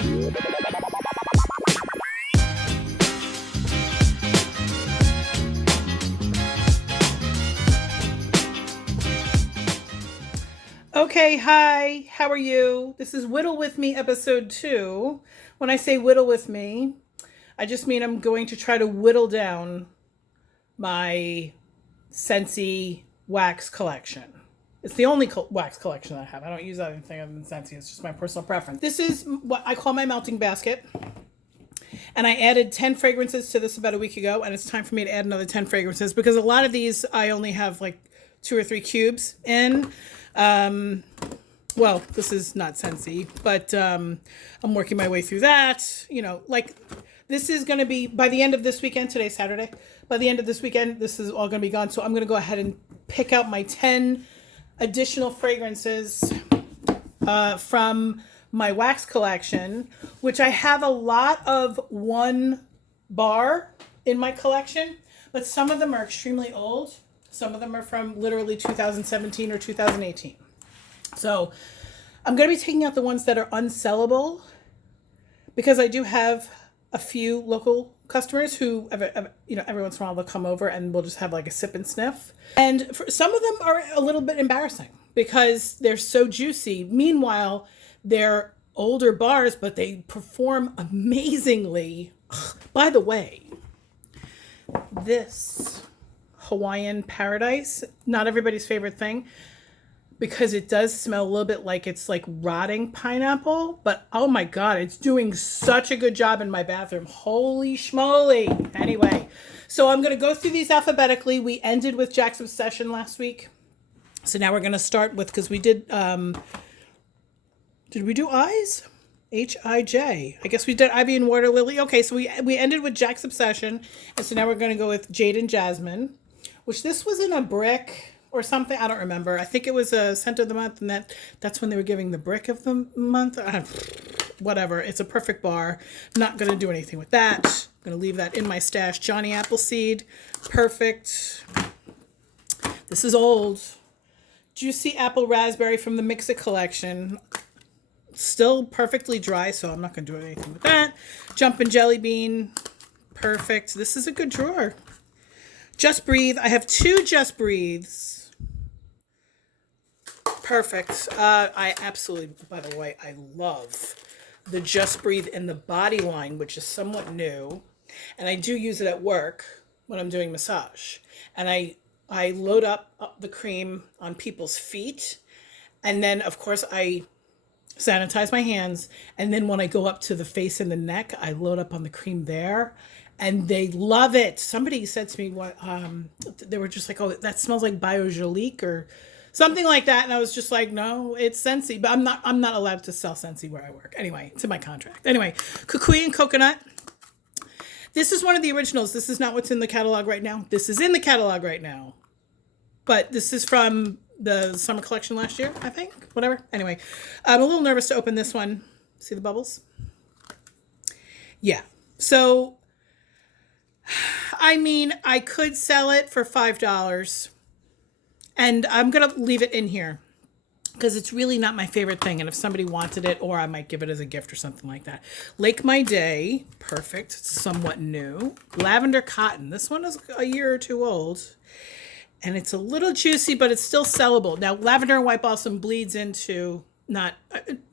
Okay, hi, how are you? This is Whittle With Me episode 2. When I say whittle with me, I just mean I'm going to try to whittle down my Scentsy wax collection. It's the only wax collection I have. I don't use anything other than Scentsy. It's just my personal preference. This is what I call my melting basket. And I added 10 fragrances to this about a week ago, and it's time for me to add another 10 fragrances because a lot of these I only have like 2 or 3 cubes in. Well, this is not Scentsy, but I'm working my way through that. You know, like this is going to be by the end of this weekend. Today's Saturday. By the end of this weekend, this is all going to be gone. So I'm going to go ahead and pick out my 10 additional fragrances from my wax collection, which I have a lot of one bar in my collection, but some of them are extremely old. Some of them are from literally 2017 or 2018. So I'm going to be taking out the ones that are unsellable because I do have a few local customers who, every once in a while they'll come over and we'll just have like a sip and sniff. And some of them are a little bit embarrassing because they're so juicy. Meanwhile, they're older bars, but they perform amazingly. By the way, this Hawaiian Paradise, not everybody's favorite thing because it does smell a little bit like it's like rotting pineapple, but oh my god, it's doing such a good job in my bathroom. Holy schmoly. Anyway, so I'm going to go through these alphabetically. We ended with Jack's Obsession last week, so now we're going to start with, because we did we do Eyes? H-I-J. I guess we did Ivy and Water Lily. Okay, so we ended with Jack's Obsession, and so now we're going to go with Jade and Jasmine, which this was in a brick or something. I don't remember. I think it was a scent of the month, and that's when they were giving the brick of the month. Whatever. It's a perfect bar. Not going to do anything with that. I'm going to leave that in my stash. Johnny Appleseed. Perfect. This is old. Juicy Apple Raspberry from the Mix It collection. Still perfectly dry, so I'm not going to do anything with that. Jumpin' Jelly Bean. Perfect. This is a good drawer. Just Breathe. I have 2 Just Breathes. Perfect. I absolutely, by the way, I love the Just Breathe in the body line, which is somewhat new. And I do use it at work when I'm doing massage. And I load up the cream on people's feet. And then, of course, I sanitize my hands. And then when I go up to the face and the neck, I load up on the cream there. And they love it. Somebody said to me, "What?" They were just like, "Oh, that smells like Biogelique or something like that." And I was just like, "No, it's Scentsy." But I'm not allowed to sell Scentsy where I work. Anyway, it's in my contract. Anyway, Kukui and Coconut. This is one of the originals. This is not what's in the catalog right now. This is in the catalog right now, but this is from the summer collection last year, I think. Whatever. Anyway, I'm a little nervous to open this one. See the bubbles? Yeah. So, I mean, I could sell it for $5, and I'm going to leave it in here because it's really not my favorite thing. And if somebody wanted it, or I might give it as a gift or something like that. Lake My Day. Perfect. Somewhat new. Lavender Cotton. This one is a year or 2 old. And it's a little juicy, but it's still sellable. Now, Lavender and White Balsam bleeds into, not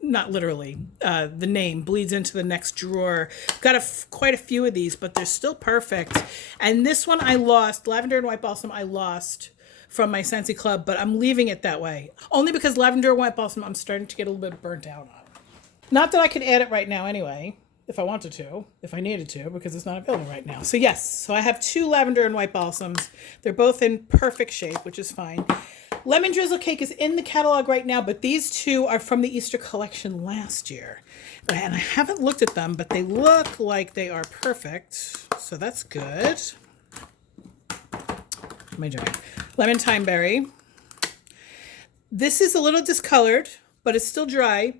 literally, the name bleeds into the next drawer. Got quite a few of these, but they're still perfect. And this one I lost, Lavender and White Balsam, I lost from my Scentsy Club, but I'm leaving it that way. Only because Lavender and White Balsam, I'm starting to get a little bit burnt out on. Not that I could add it right now anyway, if I wanted to, if I needed to, because it's not available right now. So yes, so I have 2 Lavender and White Balsams. They're both in perfect shape, which is fine. Lemon Drizzle Cake is in the catalog right now, but these 2 are from the Easter collection last year. And I haven't looked at them, but they look like they are perfect. So that's good. What am I doing? Lemon Thyme Berry. This is a little discolored, but it's still dry.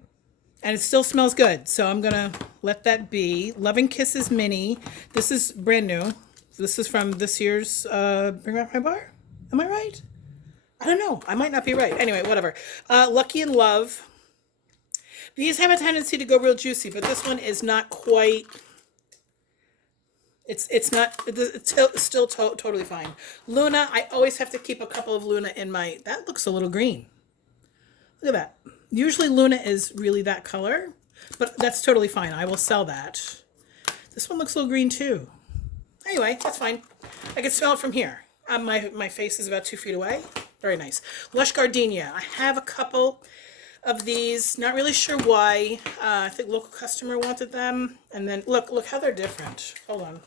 And it still smells good, so I'm going to let that be. Loving Kisses Mini. This is brand new. This is from this year's Bring Back My Bar. Am I right? I don't know. I might not be right. Anyway, whatever. Lucky in Love. These have a tendency to go real juicy, but this one is not quite. It's not. It's still totally fine. Luna, I always have to keep a couple of Luna in my. That looks a little green. Look at that. Usually Luna is really that color, but that's totally fine. I will sell that. This one looks a little green too. Anyway, that's fine. I can smell it from here. My face is about 2 feet away. Very nice. Lush Gardenia. I have a couple of these. Not really sure why. I think local customer wanted them. And then look how they're different. Hold on.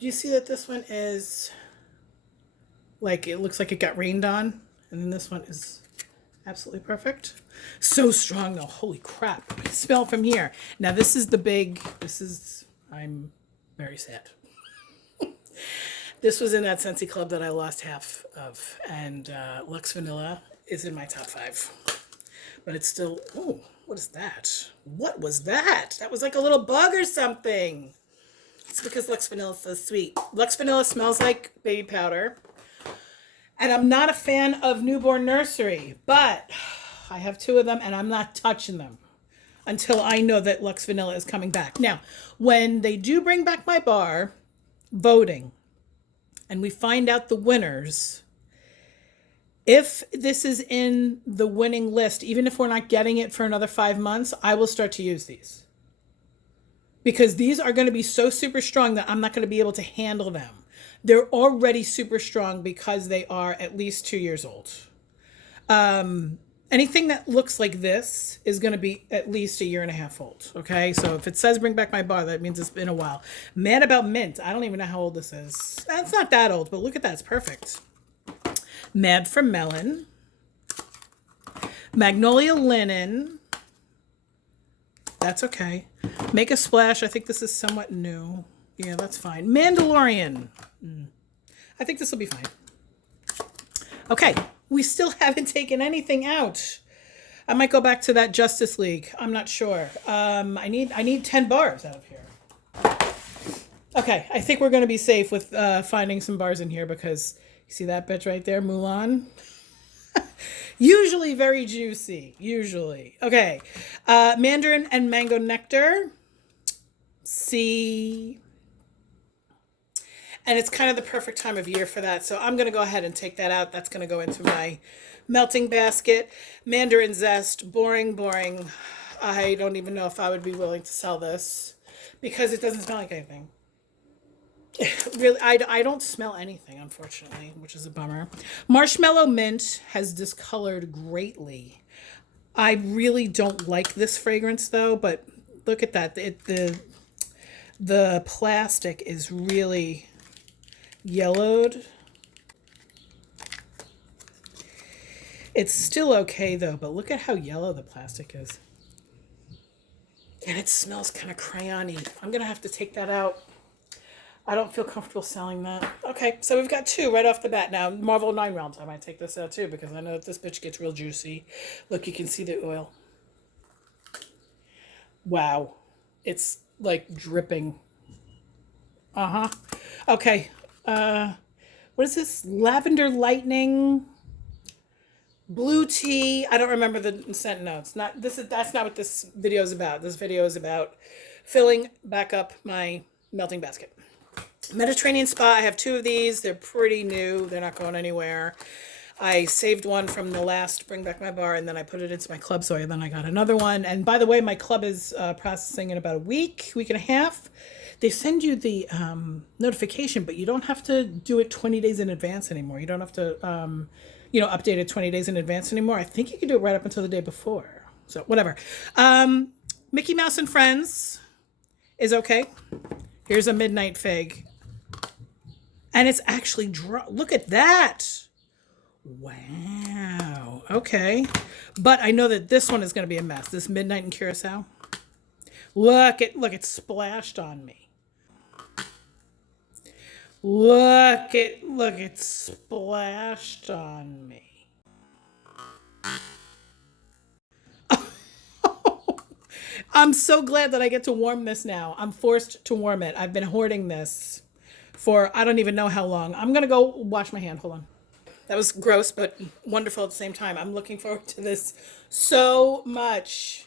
Do you see that this one is like, it looks like it got rained on? And then this one is absolutely perfect. So strong though. Holy crap. I can smell from here. Now this is the big, I'm very sad. This was in that Scentsy club that I lost half of. And Luxe Vanilla is in my top 5. But it's still, oh, what is that? What was that? That was like a little bug or something. It's because Luxe Vanilla is so sweet. Luxe Vanilla smells like baby powder. And I'm not a fan of Newborn Nursery, but I have 2 of them and I'm not touching them until I know that Luxe Vanilla is coming back. Now, when they do bring back my bar, voting, and we find out the winners, if this is in the winning list, even if we're not getting it for another 5 months, I will start to use these. Because these are going to be so super strong that I'm not going to be able to handle them. They're already super strong because they are at least 2 years old. Anything that looks like this is going to be at least 1.5 years old. Okay, so if it says bring back my bar, that means it's been a while. Mad About Mint. I don't even know how old this is. It's not that old, but look at that. It's perfect. Mad for Melon. Magnolia Linen. That's okay. Make a Splash. I think this is somewhat new. Yeah, that's fine. Mandalorian. I think this will be fine. Okay, we still haven't taken anything out. I might go back to that Justice League. I'm not sure. I need 10 bars out of here. Okay, I think we're going to be safe with finding some bars in here because you see that bitch right there, Mulan? Usually very juicy. Usually. Okay. Mandarin and Mango Nectar. See. And it's kind of the perfect time of year for that. So I'm going to go ahead and take that out. That's going to go into my melting basket. Mandarin Zest. Boring, boring. I don't even know if I would be willing to sell this because it doesn't smell like anything. Really, I don't smell anything, unfortunately, which is a bummer. Marshmallow Mint has discolored greatly. I really don't like this fragrance, though, but look at that. The plastic is really yellowed. It's still okay, though, but look at how yellow the plastic is. And it smells kind of crayon-y. I'm going to have to take that out. I don't feel comfortable selling that. Okay, so we've got 2 right off the bat. Now, Marvel 9 Realms, I might take this out too because I know that this bitch gets real juicy. Look, you can see the oil. Wow. It's like dripping. Uh-huh. Okay. What is this? Lavender Lightning. Blue tea. I don't remember the scent notes. That's not what this video is about. This video is about filling back up my melting basket. Mediterranean Spa, I have 2 of these. They're pretty new. They're not going anywhere. I saved one from the last Bring Back My Bar, and then I put it into my club, so then I got another one. And by the way, my club is processing in about a week and a half. They send you the notification, but you don't have to do it 20 days in advance anymore. You don't have to, update it 20 days in advance anymore. I think you can do it right up until the day before. So whatever. Mickey Mouse and Friends is okay. Here's a Midnight Fig. And it's actually dry. Look at that. Wow. Okay. But I know that this one is going to be a mess. This Midnight in Curacao. Look, it splashed on me. Look, it splashed on me. I'm so glad that I get to warm this now. I'm forced to warm it. I've been hoarding this for I don't even know how long. I'm going to go wash my hand. Hold on. That was gross, but wonderful at the same time. I'm looking forward to this so much.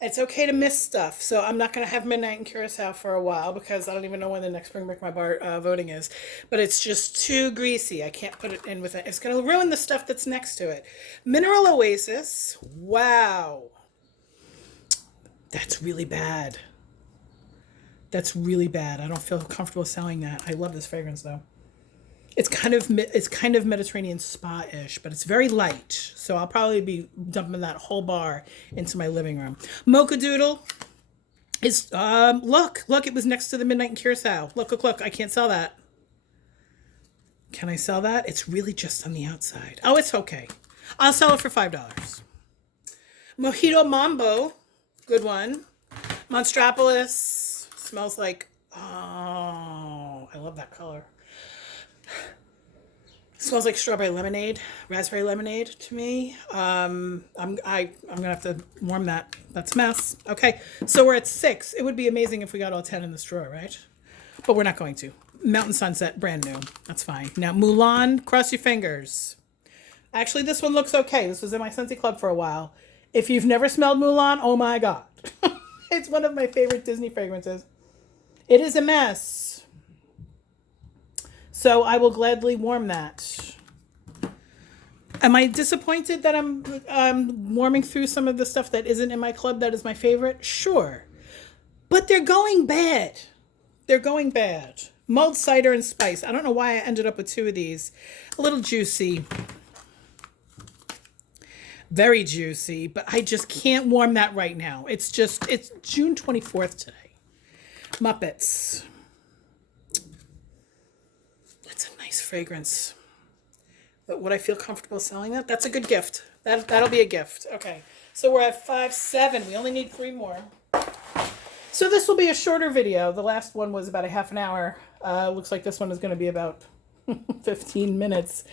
It's okay to miss stuff. So I'm not going to have Midnight in Curacao for a while because I don't even know when the next Bring Back My Bar voting is. But it's just too greasy. I can't put it in with it. It's going to ruin the stuff that's next to it. Mineral Oasis. Wow. That's really bad. That's really bad. I don't feel comfortable selling that. I love this fragrance though. It's kind of Mediterranean spa-ish, but it's very light. So I'll probably be dumping that whole bar into my living room. Mocha Doodle is look, it was next to the Midnight in Curacao. Look, I can't sell that. Can I sell that? It's really just on the outside. Oh, it's okay. I'll sell it for $5. Mojito Mambo, good one. Monstropolis smells like, oh, I love that color. Smells like strawberry lemonade, raspberry lemonade to me. I'm gonna have to warm that. That's a mess. Okay, so we're at 6. It would be amazing if we got all 10 in this drawer, right? But we're not going to. Mountain Sunset, brand new. That's fine. Now Mulan, cross your fingers. Actually, this one looks okay. This was in my Scentsy Club for a while. If you've never smelled Mulan, oh my God. It's one of my favorite Disney fragrances. It is a mess. So I will gladly warm that. Am I disappointed that I'm warming through some of the stuff that isn't in my club that is my favorite? Sure. But they're going bad. They're going bad. Mulled cider and spice. I don't know why I ended up with 2 of these. A little juicy. Very juicy, but I just can't warm that right now. It's June 24th today. Muppets. Fragrance, but would I feel comfortable selling that? That's a good gift. That'll be a gift. Okay, so we're at 5, 7. We only need 3 more. So this will be a shorter video. The last one was about a half an hour. Looks like this one is going to be about 15 minutes.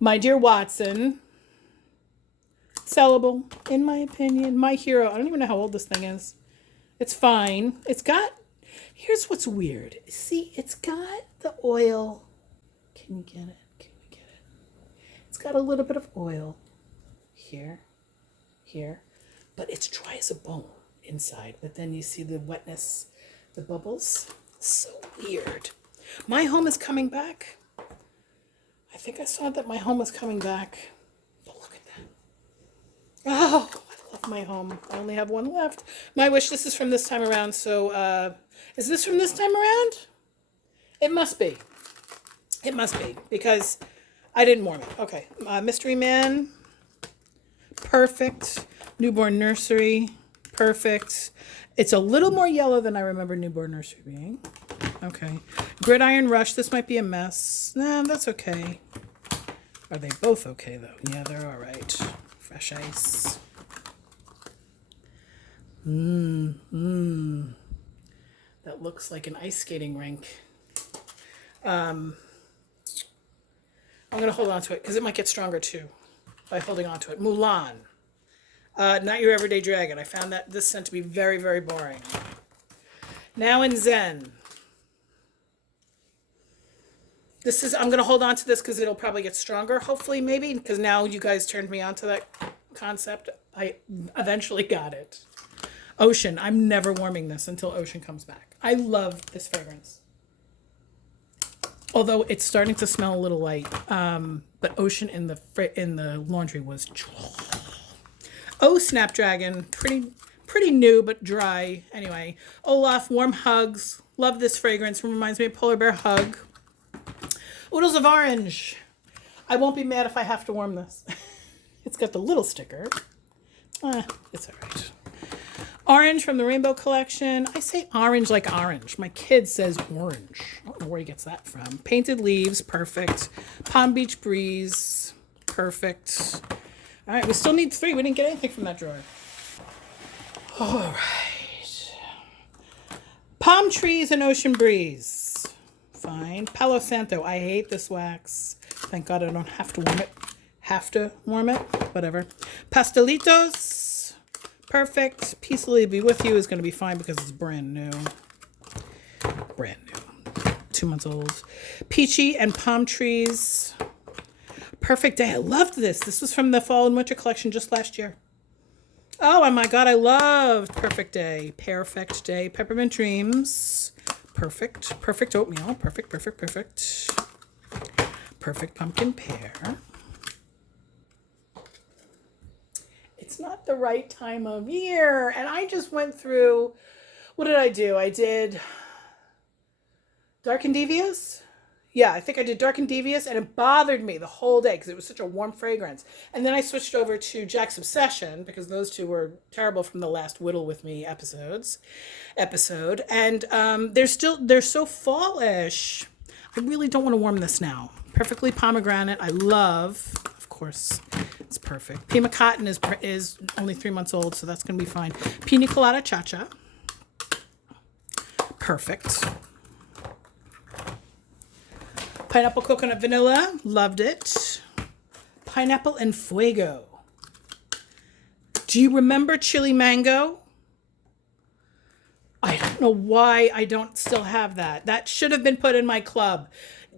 My Dear Watson, sellable in my opinion. My hero. I don't even know how old this thing is. It's fine. It's got. Here's what's weird. See, it's got the oil. Can you get it? Can we get it? It's got a little bit of oil here, but it's dry as a bone inside. But then you see the wetness, the bubbles. So weird. My Home is coming back. I think I saw that My Home was coming back. But look at that. Oh, I love My Home. I only have 1 left. My Wish, this is from this time around. So is this from this time around? It must be. It must be, because I didn't warm it. Okay. Mystery Man. Perfect. Newborn Nursery. Perfect. It's a little more yellow than I remember Newborn Nursery being. Okay. Gridiron Rush. This might be a mess. Nah, that's okay. Are they both okay, though? Yeah, they're all right. Fresh Ice. That looks like an ice skating rink. I'm going to hold on to it because it might get stronger too by holding on to it. Mulan. Not Your Everyday Dragon. I found this scent to be very, very boring. Now in Zen. I'm going to hold on to this because it'll probably get stronger. Hopefully, maybe, because now you guys turned me on to that concept. I eventually got it. Ocean. I'm never warming this until Ocean comes back. I love this fragrance. Although it's starting to smell a little light, but Ocean in the laundry was. Oh, Snapdragon, pretty new but dry. Anyway, Olaf, Warm Hugs. Love this fragrance. Reminds me of Polar Bear Hug. Oodles of Orange. I won't be mad if I have to warm this. It's got the little sticker. It's all right. Orange from the Rainbow Collection. I say orange like orange. My kid says orange. I don't know where he gets that from. Painted Leaves, perfect. Palm Beach Breeze, perfect. All right, we still need 3. We didn't get anything from that drawer. All right. Palm Trees and Ocean Breeze. Fine. Palo Santo. I hate this wax. Thank God I don't have to warm it. Whatever. Pastelitos. Perfect. Peacefully Be With You is going to be fine because it's brand new. Brand new. 2 months old. Peachy and Palm Trees. Perfect Day. I loved this. This was from the fall and winter collection just last year. Oh my God, I loved Perfect Day. Perfect Day. Peppermint Dreams. Perfect. Perfect oatmeal. Perfect, perfect, perfect. Perfect pumpkin pear. It's not the right time of year. And I just went through, what did I do? I did Dark and Devious. Yeah, I think I did Dark and Devious, and it bothered me the whole day because it was such a warm fragrance. And then I switched over to Jack's Obsession because those two were terrible from the last Whittle With Me episode. And they're so fallish. I really don't want to warm this now. Perfectly Pomegranate, I love. Of course, it's perfect. Pima Cotton is only 3 months old, so that's going to be fine. Pina Colada Cha-Cha. Perfect. Pineapple Coconut Vanilla, loved it. Pineapple and Fuego. Do you remember Chili Mango? I don't know why I don't still have that. That should have been put in my club.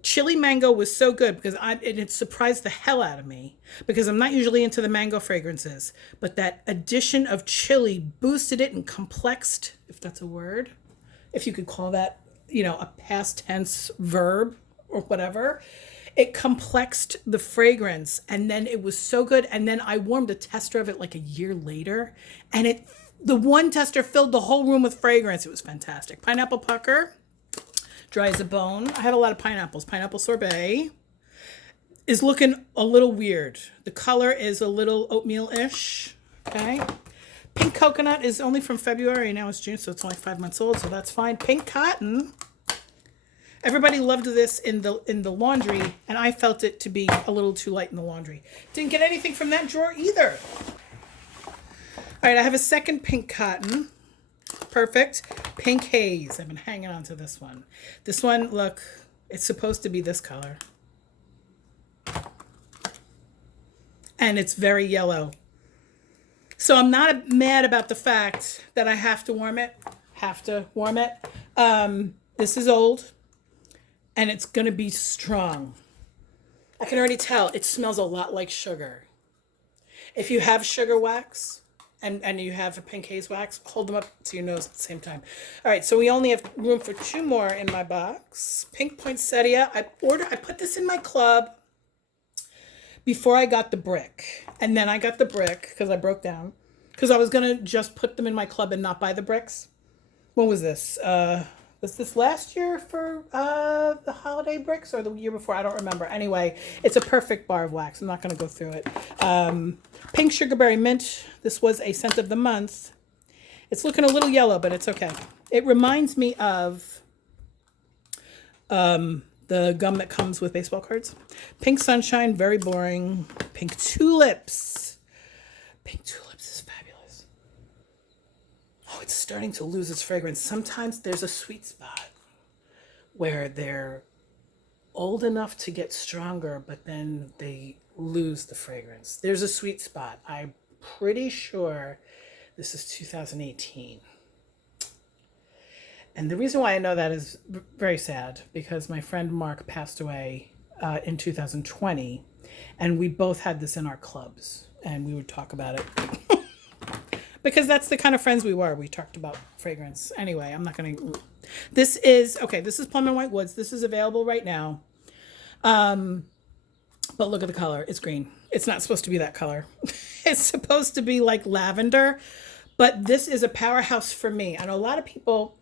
Chili Mango was so good because it surprised the hell out of me because I'm not usually into the mango fragrances, but that addition of chili boosted it and complexed, if that's a word, if you could call that, a past tense verb or whatever. It complexed the fragrance, and then it was so good. And then I warmed a tester of it like a year later, and the one tester filled the whole room with fragrance. It was fantastic. Pineapple Pucker, dry as a bone. I had a lot of pineapples. Pineapple Sorbet is looking a little weird. The color is a little oatmeal-ish. Okay. Pink Coconut is only from February. Now it's June, so it's only 5 months old, so that's fine. Pink Cotton. Everybody loved this in the laundry, and I felt it to be a little too light in the laundry. Didn't get anything from that drawer either. All right, I have a second Pink Cotton. Perfect. Pink Haze. I've been hanging on to this one. This one, look, it's supposed to be this color. And it's very yellow. So I'm not mad about the fact that I have to warm it. This is old. And it's going to be strong. I can already tell it smells a lot like sugar. If you have sugar wax and you have a pink haze wax, hold them up to your nose at the same time. All right, so we only have room for 2 more in my box. Pink Poinsettia. I put this in my club before I got the brick. And then I got the brick because I broke down. Because I was going to just put them in my club and not buy the bricks. When was this? Was this last year for the holiday bricks or the year before? I don't remember. Anyway, it's a perfect bar of wax. I'm not going to go through it. Pink Sugarberry Mint. This was a scent of the month. It's looking a little yellow, but it's okay. It reminds me of the gum that comes with baseball cards. Pink Sunshine, very boring. Pink Tulips. Pink Tulips is fabulous. Oh, it's starting to lose its fragrance. Sometimes there's a sweet spot where they're old enough to get stronger, but then they lose the fragrance. There's a sweet spot. I'm pretty sure this is 2018. And the reason why I know that is very sad because my friend Mark passed away in 2020, and we both had this in our clubs, and we would talk about it. Because that's the kind of friends we were. We talked about fragrance. Anyway, I'm not going to... This is Plum and White Woods. This is available right now. But look at the color. It's green. It's not supposed to be that color. It's supposed to be like lavender. But this is a powerhouse for me. I know a lot of people...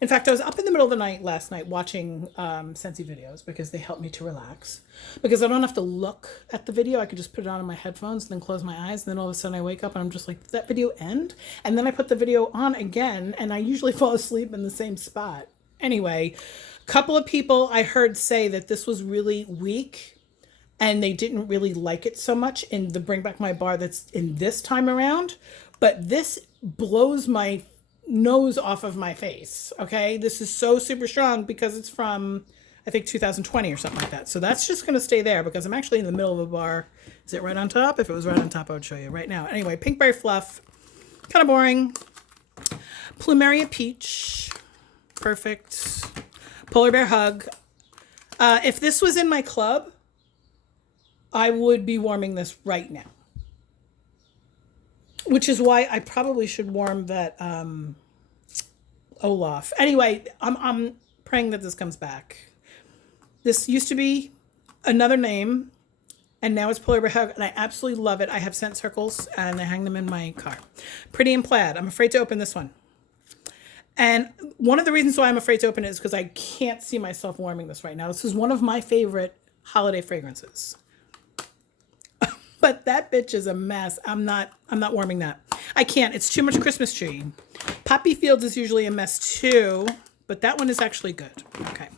In fact, I was up in the middle of the night last night watching Scentsy videos because they help me to relax. Because I don't have to look at the video. I could just put it on in my headphones and then close my eyes. And then all of a sudden I wake up and I'm just like, did that video end? And then I put the video on again and I usually fall asleep in the same spot. Anyway, a couple of people I heard say that this was really weak and they didn't really like it so much in the Bring Back My Bar that's in this time around. But this blows my nose off of my face. Okay, this is so super strong because it's from I think 2020 or something like that. So that's just going to stay there because I'm actually in the middle of a bar. Is it right on top? If it was right on top I would show you right now. Anyway, Pinkberry Fluff, kind of boring. Plumeria Peach, perfect. Polar Bear Hug. If this was in my club, I would be warming this right now. Which is why I probably should warm that Olaf. Anyway, I'm praying that this comes back. This used to be another name, and now it's Polar Bear Hug, and I absolutely love it. I have scent circles, and I hang them in my car. Pretty and Plaid. I'm afraid to open this one. And one of the reasons why I'm afraid to open it is because I can't see myself warming this right now. This is one of my favorite holiday fragrances. But that bitch is a mess. I'm not warming that. I can't. It's too much Christmas tree. Poppy Fields is usually a mess too, but that one is actually good. Okay.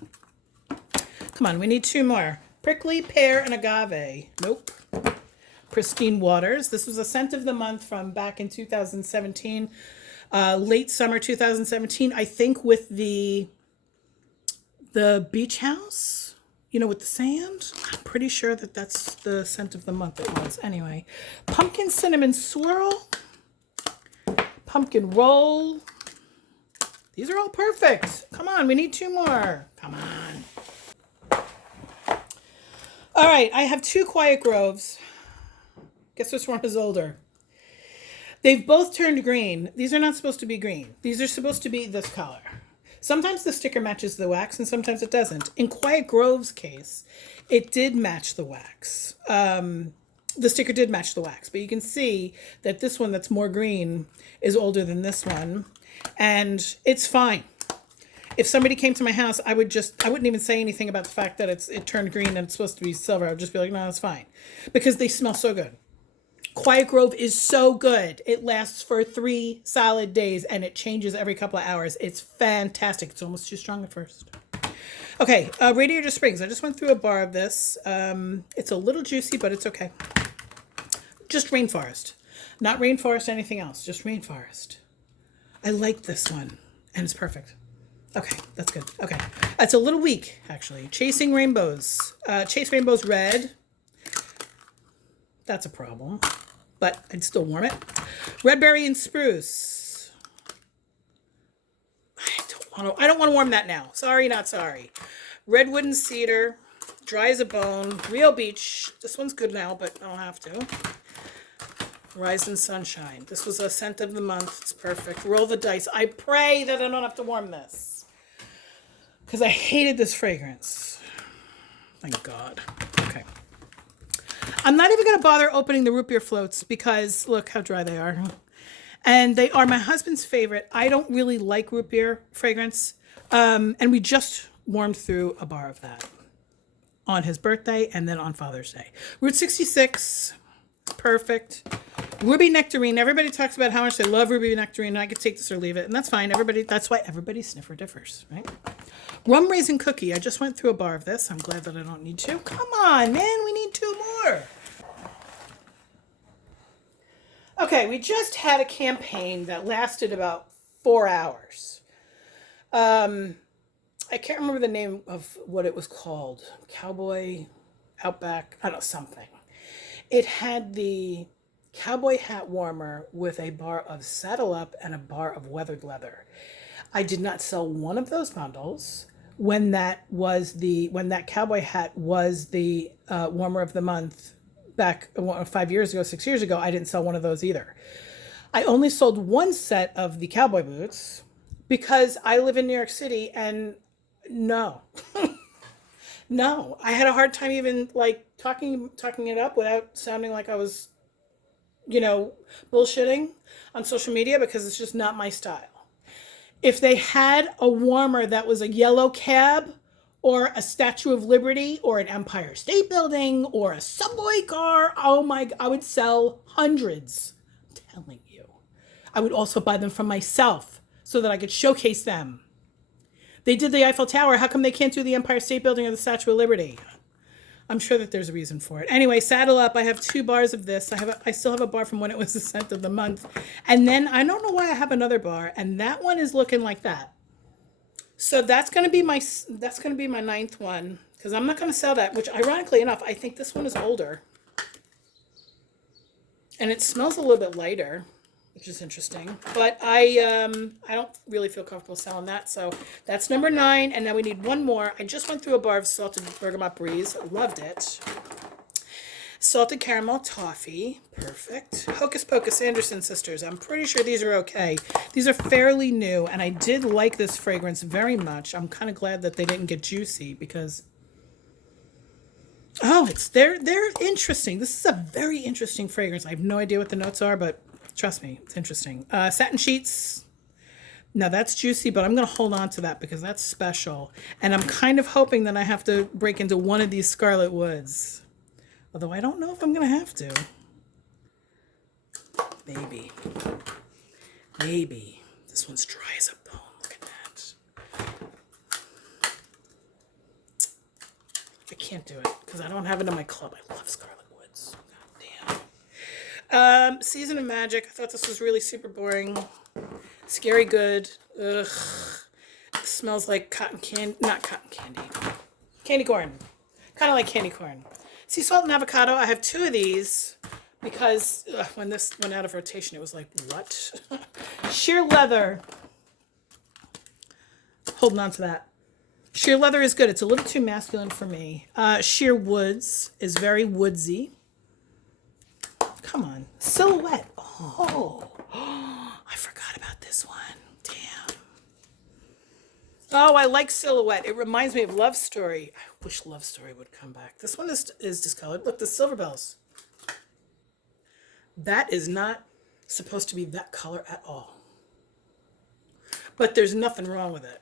Come on, we need two more. Prickly Pear and Agave. Nope. Pristine Waters. This was a scent of the month from back in 2017. Late summer 2017, I think, with the beach house, with the sand. I'm pretty sure that that's the scent of the month it was. Anyway, Pumpkin Cinnamon Swirl, Pumpkin Roll. These are all perfect. Come on, we need two more. Come on. All right, I have two Quiet Groves. Guess which one is older? They've both turned green. These are not supposed to be green. These are supposed to be this color. Sometimes the sticker matches the wax and sometimes it doesn't. In Quiet Grove's case, it did match the wax. The sticker did match the wax, but you can see that this one that's more green is older than this one, and it's fine. If somebody came to my house, I wouldn't even say anything about the fact that it turned green and it's supposed to be silver. I would just be like, no, it's fine. Because they smell so good. Quiet Grove is so good. It lasts for 3 solid days and it changes every couple of hours. It's fantastic. It's almost too strong at first. Okay, Radiator Springs. I just went through a bar of this. It's a little juicy, but it's okay. Just Rainforest. Not Rainforest, anything else. Just Rainforest. I like this one. And it's perfect. Okay, that's good. Okay. That's a little weak, actually. Chasing Rainbows. Chase Rainbows Red. That's a problem. But I'd still warm it. Red Berry and Spruce. I don't want to warm that now. Sorry, not sorry. Redwood and Cedar. Dry as a Bone. Real Beach. This one's good now, but I don't have to. Rise and Sunshine. This was a scent of the month. It's perfect. Roll the dice. I pray that I don't have to warm this. Because I hated this fragrance. Thank God. Okay. I'm not even going to bother opening the root beer floats because look how dry they are. And they are my husband's favorite. I don't really like root beer fragrance. And we just warmed through a bar of that on his birthday and then on Father's Day. Route 66. Perfect. Ruby Nectarine. Everybody talks about how much they love Ruby Nectarine. I could take this or leave it. And that's fine. That's why everybody's sniffer differs, right? Rum Raisin Cookie. I just went through a bar of this. I'm glad that I don't need to. Come on, man. We need 2 more. Okay, we just had a campaign that lasted about 4 hours. I can't remember the name of what it was called. Cowboy Outback. I don't know, something. It had the cowboy hat warmer with a bar of Saddle Up and a bar of Weathered Leather. I did not sell one of those bundles when that cowboy hat was the warmer of the month back 5 years ago, 6 years ago. I didn't sell one of those either. I only sold one set of the cowboy boots because I live in New York City and no. No, I had a hard time even like talking it up without sounding like I was, bullshitting on social media because it's just not my style. If they had a warmer that was a yellow cab or a Statue of Liberty or an Empire State Building or a subway car, oh my, I would sell hundreds. I'm telling you. I would also buy them from myself so that I could showcase them. They did the Eiffel Tower. How come they can't do the Empire State Building or the Statue of Liberty? I'm sure that there's a reason for it. Anyway, Saddle Up. I have 2 bars of this. I still have a bar from when it was the scent of the month. And then I don't know why I have another bar, and that one is looking like that. So that's going to be my 9th one because I'm not going to sell that, which ironically enough, I think this one is older. And it smells a little bit lighter, which is interesting. But I don't really feel comfortable selling that. So that's number 9. And now we need one more. I just went through a bar of Salted Bergamot Breeze. Loved it. Salted caramel toffee, perfect. Hocus Pocus Anderson Sisters, I'm pretty sure these are okay. These are fairly new, and I did like this fragrance very much. I'm kind of glad that they didn't get juicy because, oh, they're interesting. This is a very interesting fragrance. I have no idea what the notes are, but trust me, it's interesting. Satin sheets. Now that's juicy, but I'm going to hold on to that because that's special. And I'm kind of hoping that I have to break into one of these Scarlet Woods. Although I don't know if I'm going to have to. Maybe. Maybe. This one's dry as a bone. Look at that. I can't do it because I don't have it in my club. I love Scarlet Woods. God damn. Season of Magic. I thought this was really super boring. Scary good. Ugh. It smells like cotton candy. Not cotton candy. Candy corn. Kind of like candy corn. Sea salt and avocado. I have 2 of these because when this went out of rotation, it was like, what? Sheer leather. Holding on to that. Sheer leather is good. It's a little too masculine for me. Sheer woods is very woodsy. Come on. Silhouette. Oh, I forgot about this one. Damn. Oh, I like Silhouette. It reminds me of Love Story. I wish Love Story would come back. This one is discolored. Look, the Silver Bells. That is not supposed to be that color at all. But there's nothing wrong with it.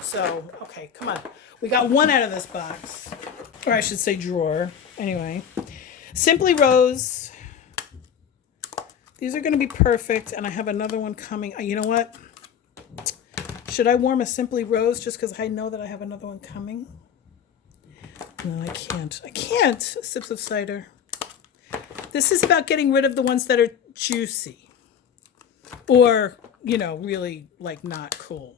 So, okay, come on. We got one out of this box. Or I should say drawer. Anyway. Simply Rose. These are going to be perfect. And I have another one coming. You know what? Should I warm a Simply Rose just because I know that I have another one coming? No, I can't. I can't. Sips of cider. This is about getting rid of the ones that are juicy. Or, you know, really, like, not cool.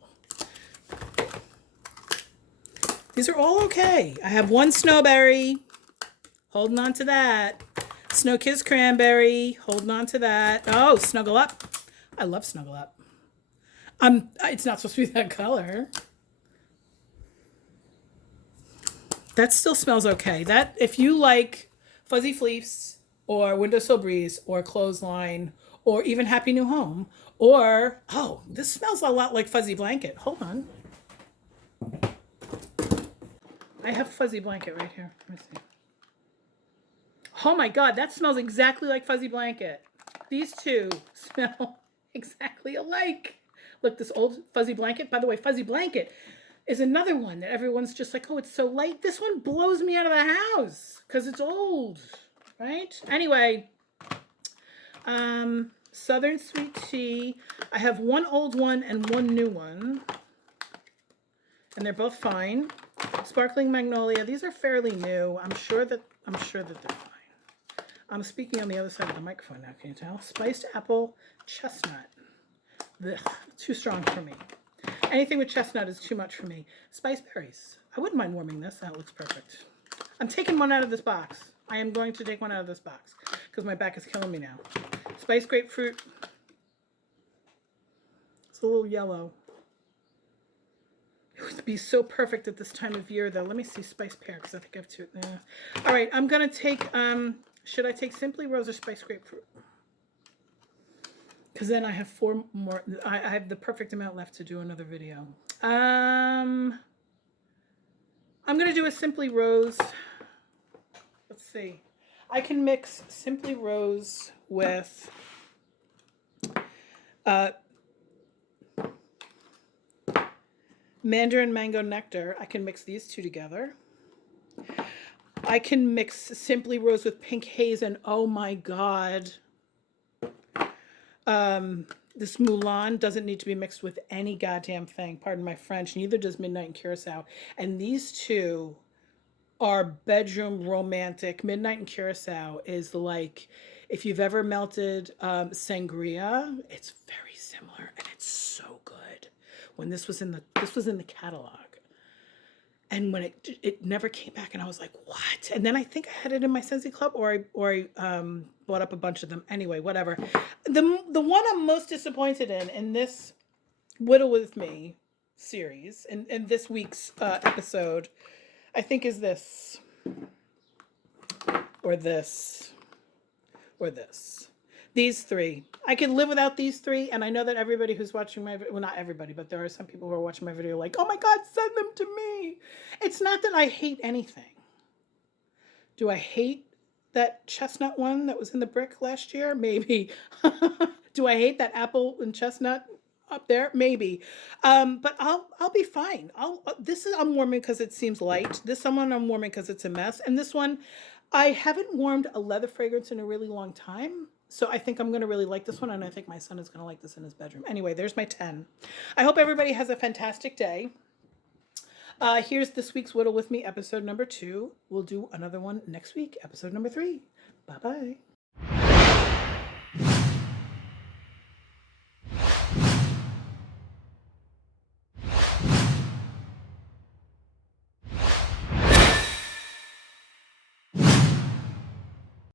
These are all okay. I have one Snowberry. Holding on to that. Snow Kiss Cranberry. Holding on to that. Oh, Snuggle Up. I love Snuggle Up. It's not supposed to be that color. That still smells okay. That, if you like Fuzzy Fleece or Windowsill Breeze or Clothesline or even Happy New Home or, oh, this smells a lot like Fuzzy Blanket. Hold on. I have Fuzzy Blanket right here. Let me see. Oh my God, that smells exactly like Fuzzy Blanket. These two smell exactly alike. Look, this old Fuzzy Blanket. By the way, Fuzzy Blanket is another one that everyone's just like, oh, it's so light. This one blows me out of the house because it's old, right? Anyway, Southern Sweet Tea. I have one old one and one new one, and they're both fine. Sparkling Magnolia. These are fairly new. I'm sure that they're fine. I'm speaking on the other side of the microphone now. Can you tell? Spiced Apple Chestnut. Ugh, too strong for me. Anything with chestnut is too much for me. Spice Berries. I wouldn't mind warming this. That looks perfect. I'm taking one out of this box. I am going to take one out of this box because my back is killing me now. Spice Grapefruit. It's a little yellow. It would be so perfect at this time of year, though. Let me see Spice Pear because I think I have 2. All right, I'm going to take, should I take Simply Rose or Spice Grapefruit? Because then I have 4 more. I have the perfect amount left to do another video. I'm going to do a Simply Rose. Let's see. I can mix Simply Rose with Mandarin Mango Nectar. I can mix these 2 together. I can mix Simply Rose with Pink Haze, and oh my God. This Mulan doesn't need to be mixed with any goddamn thing. Pardon my French. Neither does Midnight in Curacao. And these 2 are bedroom romantic. Midnight in Curacao is like, if you've ever melted sangria, it's very similar and it's so good. When this was in the catalog. And when it never came back, and I was like, what? And then I think I had it in my Scentsy Club, or I bought up a bunch of them. Anyway, whatever. The one I'm most disappointed in this Whittle With Me series, in this week's episode, I think is this. or this, or this. These three. I can live without these three, and I know that everybody who's watching my video, well, not everybody, but there are some people who are watching my video like, oh my God, send them to me. It's not that I hate anything. Do I hate that chestnut one that was in the brick last year? Maybe. Do I hate that apple and chestnut up there? Maybe. But I'll be fine. I'm warming because it seems light. This one I'm warming because it's a mess. And this one, I haven't warmed a leather fragrance in a really long time. So I think I'm going to really like this one, and I think my son is going to like this in his bedroom. Anyway, there's my 10. I hope everybody has a fantastic day. Here's this week's Whittle With Me, episode number 2. We'll do another one next week, episode number 3. Bye-bye.